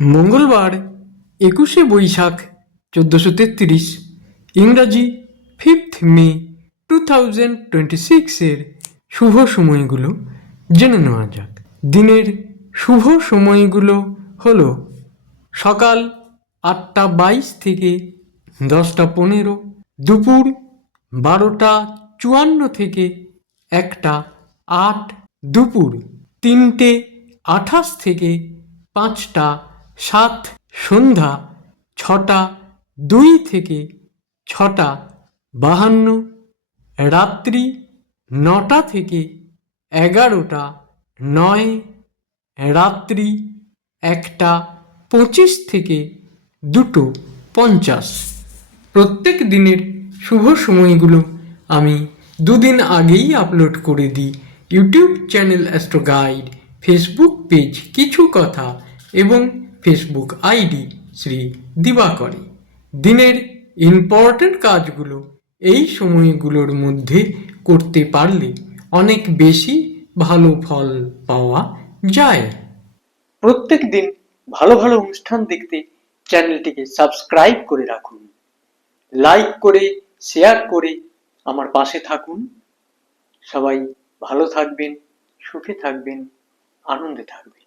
মঙ্গলবার 21শে বৈশাখ 1433, ইংরাজি 5th মে 2026 শুভ সময়গুলো জেনে নেওয়া যাক। দিনের শুভ সময়গুলো হলো সকাল 8:22 থেকে 10:15, দুপুর 12:54 থেকে 1:08, দুপুর 3:28 থেকে 5:07, সন্ধ্যা 6:02 থেকে 6:52, রাত্রি 9টা থেকে 11:09, রাত্রি 1:25 থেকে 2:50। প্রত্যেক দিনের শুভ সময়গুলো আমি দুদিন আগেই আপলোড করে দিই YouTube channel astro guide, Facebook page কিছু কথা এবং ফেসবুক আইডি শ্রী দিবাকরে। দিনের ইম্পর্টেন্ট কাজগুলো এই সময়গুলোর মধ্যে করতে পারলে অনেক বেশি ভালো ফল পাওয়া যায়। প্রত্যেক দিন ভালো ভালো অনুষ্ঠান দেখতে চ্যানেলটিকে সাবস্ক্রাইব করে রাখুন, লাইক করে শেয়ার করে আমার পাশে থাকুন। সবাই ভালো থাকবেন, সুখে থাকবেন, আনন্দে থাকবেন।